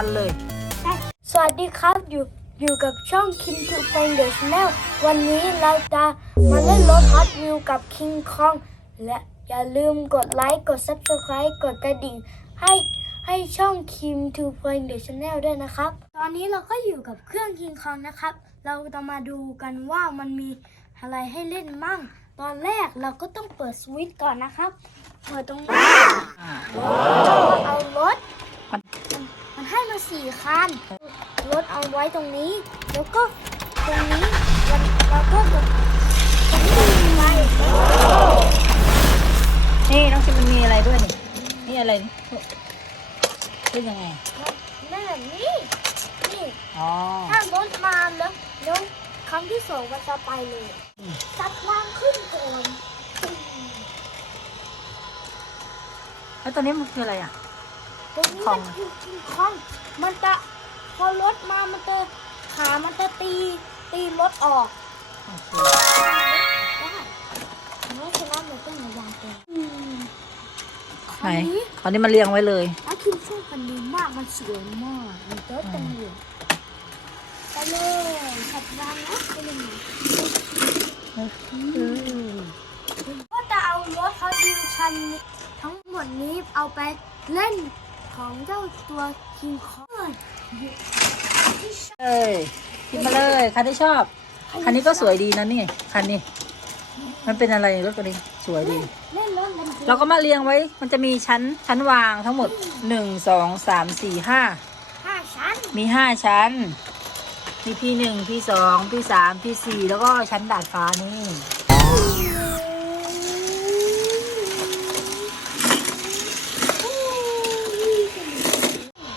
คันเลย สวัสดีครับอยู่อยู่กับช่อง Kim to Find the Channel วันนี้เราจะมาเล่นรถ Hot Wheel กับ King Kong และอย่าลืมกดไลค์กด Subscribe กดกระดิ่ง ให้ให้ช่อง Kim to Find the Channel ด้วยนะครับ ตอนนี้เราก็อยู่กับเครื่อง King Kong นะครับ เราจะมาดูกันว่ามันมีอะไรให้เล่นมั่ง ตอนแรกเราก็ต้องเปิดสวิตช์ก่อนนะครับ เปิดตรงนี้เอารถ มันมันให้มาสี่คันรถเอาไว้ตรงนี้ แล้วก็ตรงนี้มันแล้วก็ตรงนี้ไปนี่น้องคิมมันมีอะไรด้วยนี่นี่อะไรนี่เป็นยังไงแม่นี่นี่อ๋อถ้ารถมาแล้วแล้วครั้งที่สองมันจะไปเลยอืมตัดวางขึ้นก่อนแล้วตอนนี้มันคืออะไรอะ ตรงนี้ของมันคือคิงคองมันจะพอรถมามันจะขามันจะตีตีรถออกโอเคได้เพราะฉะนั้นเราต้องระวังตัวอืมไหนคันนี้ตอนนี้มันเรียงไว้เลยถ้าคิมชอบคันนี้มาก มันสวยมาก มันเติร์ดจังเลยไปเลยขับรางนะไปเลยก็จะเอารถฮอตวิวคันนี้ทั้งหมดนี้เอาไปเล่น ของเจ้าตัวคิงคองเอ้ยคิดมาเลย คันที่ชอบ คันนี้ก็สวยดีนะนี่ คันนี้ มันเป็นอะไรรถคันนี้สวยดี เล่นรถมันเราก็มาเรียงไว้ มันจะมีชั้นชั้นวางทั้งหมดหนึ่งสองสามสี่ห้า ห้าชั้นมีห้าชั้น มีพี่หนึ่งพี่สองพี่สามพี่สี่แล้วก็ชั้นดาดฟ้านี่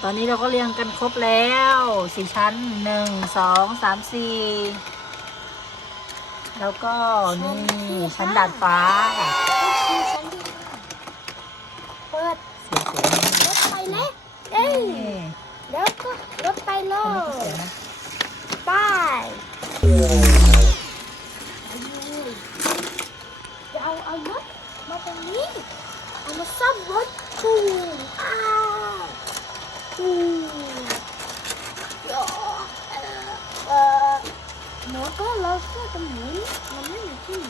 ตอนนี้เราก็เรียงกันครบแล้วสี่ชั้นหนึ่งสองสามสี่แล้วก็นี่ชั้นดาดฟ้าก็คือชั้นที่ห้าเปิดสวยๆนี่รถไปเลยเอ้ยนี่แล้วก็รถไปเลอันนี้ก็สยวยนะไปจะเอาเอารถมาตรงนี้เอามาซ่อมรถปูอ้าวปูเอ่อเอ่อ หมอก็เราก็ตรงนี้มันไม่มีที่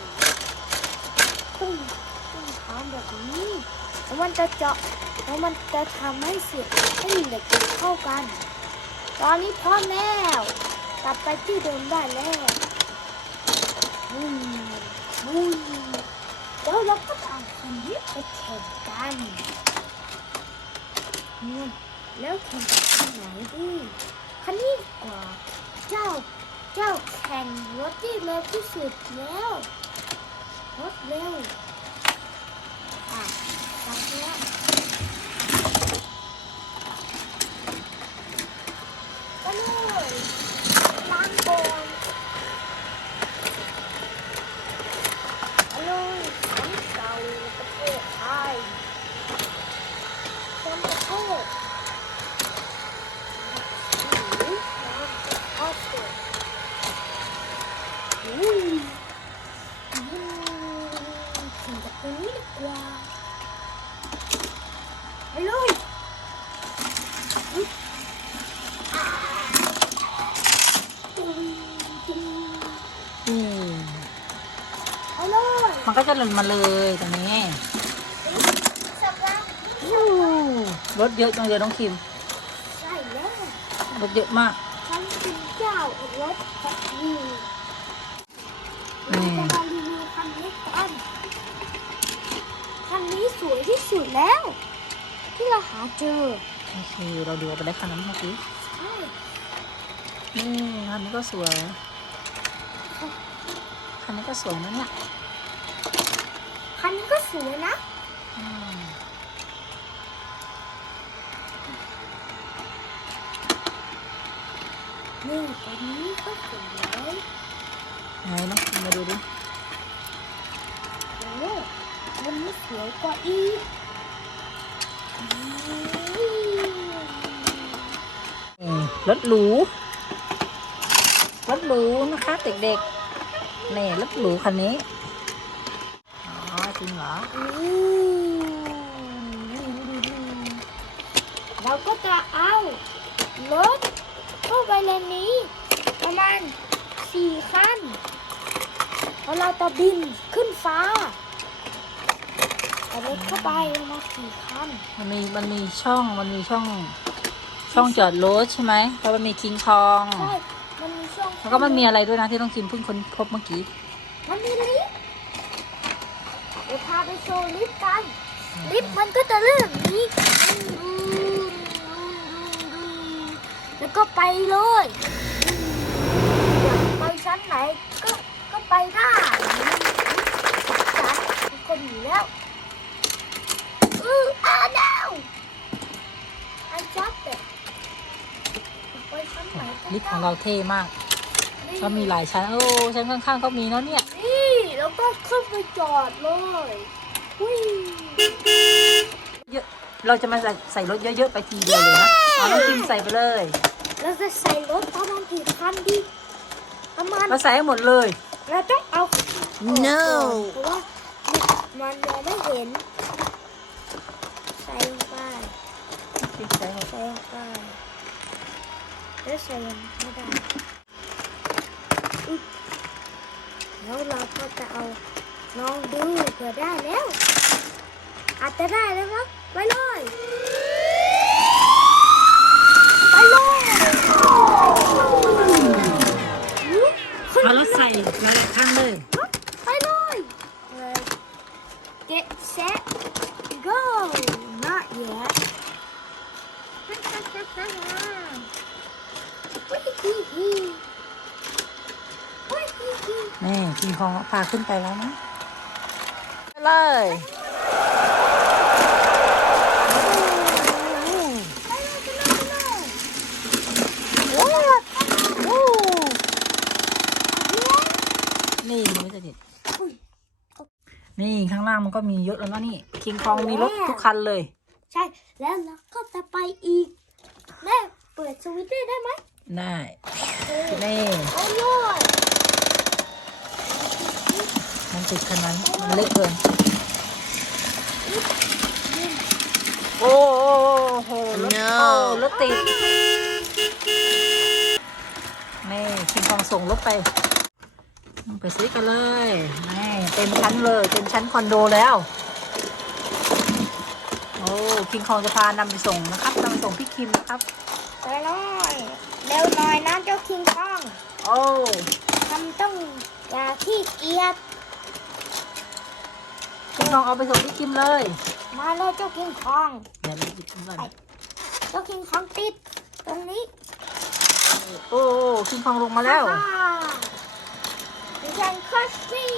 ต้องต้องทำแบบนี้แล้วมันจะเจาะแล้วมันจะทำให้เสียให้เหล็กเข้ากัน ตอนนี้พร้อมแล้วกลับไปที่เดิมได้แล้วอืมอืมแล้วเราก็จะเอาคันนี้ไปแข่งกันอืม แล้วแข่งกับคันไหนดีคันนี้กว่า เจ้า เจ้าแข่งรถที่เร็วที่สุดแล้วรถเร็วอะตามนี้ไปเลยล้างก่อ มันก็จะหล่นมาเลยตรงนี้สับละอู้รถเยอะจังเลยน้องคิมใช่แล้วรถเยอะมากฉันเป็นเจ้ารถคันนี้อืมเราจะมารีวิวคันนี้กันคันนี้สวยที่สุดแล้ว ที่เราหาเจอโอเคเราดูไปได้คันนั้นเมื่อกี้ใช่นี่คันนี้ก็สวยคันนี้ก็สวยนะเนี่ยคันนี้ก็ สวยนะอืมนี่ตัวนี้ก็สวยไหนน้องคิมมาดูดิโอ้ตัวนี้สวยกว่าอีกอืมนี่รถหรูรถหรูนะคะเด็กๆนี่รถหรูคันนี้อ๋อจ ริงเหรออืมเราก็จะเอารถเข้าไปเลนนี้ ประมาณสี่คันแล้วเราจะบินขึ้นฟ้าเอารถเข้าไปประมาณสี่คันมันมีมันมีช่องมันมีช่อง ช่องจอดรถใช่ไหมแล้วมันมีคิงคอง ใช่ มันมีช่อง แล้วก็มันมีอะไรด้วยนะที่ต้องกินเพิ่งคนพบเมื่อกี้ มันมีลิฟต์เดี๋ยวพาไป โชว์ลิฟต์กัน ลิฟต์มันก็จะเลื่อนอย่างนี้แล้วก็ไปเลยอยากไปชั้นไหนก็ก็ไปได้ชั้นมีคนอยู่แล้วอืออ่าดาวไอ้จับเด็กไปชั้นไหนก็ลิฟต์ได้ของเราเท่มากนี่ก็มีหลายชั้น โอ้ชั้นข้างๆก็มีเนาะเนี่ย นี่ แล้วก็ขึ้นไปจอดเลยวิ่ง เยอะเราจะมาใส่ใส่รถเยอะๆไปทีเดียวเลยนะเอาน้ำจิ้มใส่ไปเลย เราจะใส่รถประมาณกี่คันดีประมาณเราใส่ให้หมดเลย เราต้องเอา No เพราะว่ามันมองไม่เห็น ใส่ลงไปใส่หมดใส่ลงไปแล้วใส่ยังไม่ได้อุ๊ยแล้วเราก็จะเอา ลองดูเผื่อได้แล้วอาจจะได้แล้วมั้งไปเลยไปเลยขึ้นเอารถใส่หลายๆข้างเลยไปเลยเลย get set go not yet วิฮีฮีวิฮีฮีนี่คิงคองพาขึ้นไปแล้วนะไป เลยไปเลยไปเลยไปเลยว้าวโอ้นี่มันไม่จะติดอุ้ยนี่ข้างล่างมันก็มีเยอะแล้วนะนี่ คิงคองมีรถทุกคันเลย ใช่ แล้วเราก็จะไปอีก แม่ เปิดสวิตช์ได้ได้ไหม ได้เออนี่โอ้ยมัน ติดขนาดนั้นมันเล็กเกิน โอ้โหรถโอ้รถติด นี่คิงคองส่งรถไป ไปซื้อกันเลยนี่เต็มชั้นเลย เต็มชั้นคอนโดแล้ว โอ้คิงคองจะพานำไปส่งนะครับนำไปส่งพี่คิมนะครับไปหน่อยเร็วหน่อยนะเจ้าคิงคองโอ้ ทำต้องอย่าขี้เกียจ คิงคองเอาไปส่งพี่คิมเลย มาเลยเจ้าคิงคอง เดี๋ยวเราหยิบขึ้นก่อนเจ้าคิงคองติด ตรงนี้โอ้คิงคองลงมาแล้ว ดิฉันคัสซี่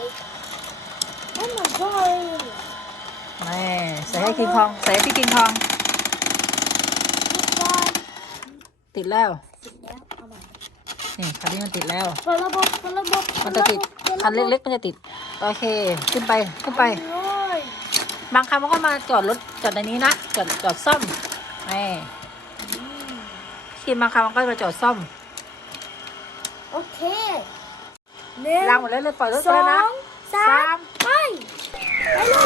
โอ้ my god แม่ใส่ให้คิงคอง ใส่ให้พี่คิงคองทุกคนติดแล้ว ติดแล้วเอาใหม่นี่คันนี้มันติดแล้ว เปิดระบบเปิดระบบมันจะติด คันเล็กๆมันจะติด โอเค ขึ้นไป ขึ้นไปๆเลย บางครั้งมันก็มาจอดรถจอดในนี้นะจอดจอดซ่อมแหม่ทีมบางครั้งมันก็มาจอดซ่อมโอเคหนึ่งล้างหมดแล้วเลยปล่อยรถสไปอแล้วนะงสามไปไปเลย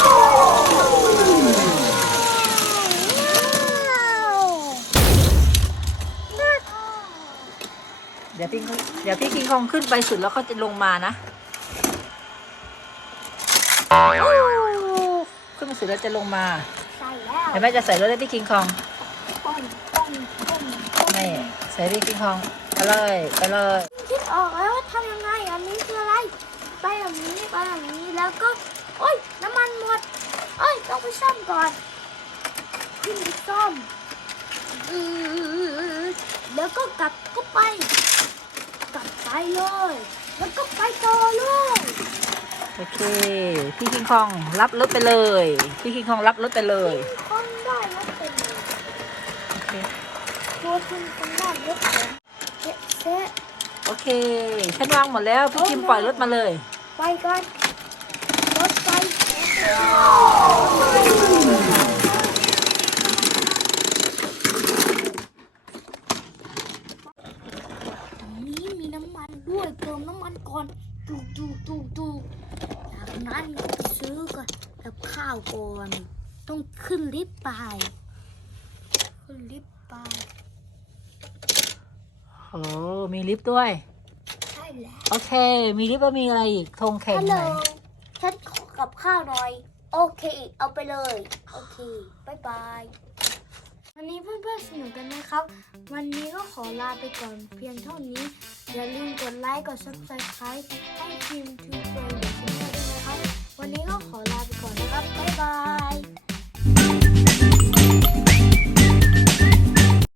ว้าวเดี๋ยวพี่เดี๋ยวพี่คิงคองขึ้นไปสุดแล้วเขาจะลงมานะ ขึ้นไปสุดแล้วจะลงมาใช่แล้วเดี๋ยวแม่จะใส่รถให้พี่คิงคองป้องป้องป้องป้องนี่ใส่พี่คิงคองไปเลยไปเลยคิดออกแล้วว่าทำยังไงอันนี้คืออะไร ไปแบบนี้ไปแบบนี้แล้วก็โอ้ยน้ำมันหมดเอ้ยต้องไปซ่อมก่อนขึ้นไปซ่อมอือแล้วก็กลับก็ไป กลับไปเลย แล้วก็ไปต่อเลย โอเค พี่คิงคองรับรถไปเลย พี่คิงคองรับรถไปเลยคนได้แล้วเป็นเลยโอเคตัวคุณคนได้รถเป็นเจ๊เจ๊โอเคฉันวางหมดแล้วพี่คิมปล่อยรถมาเลย ไปกันรถไฟนี้มีน้ำมันด้วยเติ มน้ำมันก่อนตูตูตูตูจากนั้นก็ไปซื้อก่อนกับข้าวก่อน ต้องขึ้นลิฟต์ไปคือลิปบาล์มโอ้มีลิฟต์ด้วย ใช่แล้ว โอเค มีลิฟต์แล้วมีอะไรอีกธงแข่งฮัลไหโหลนฉันขอกับข้าวหน่อย โอเค เอาไปเลย โอเคบายบาย วันนี้เพื่อนๆสนุกกันนะครับ วันนี้ก็ขอลาไปก่อนเพียงเท่านี้ อย่าลืมกดไลค์ กด subscribe ให้ทีมทูเฟรนด์ด้วยนะครับ วันนี้ก็ขอลาไปก่อนนะครับ บ๊ายบาย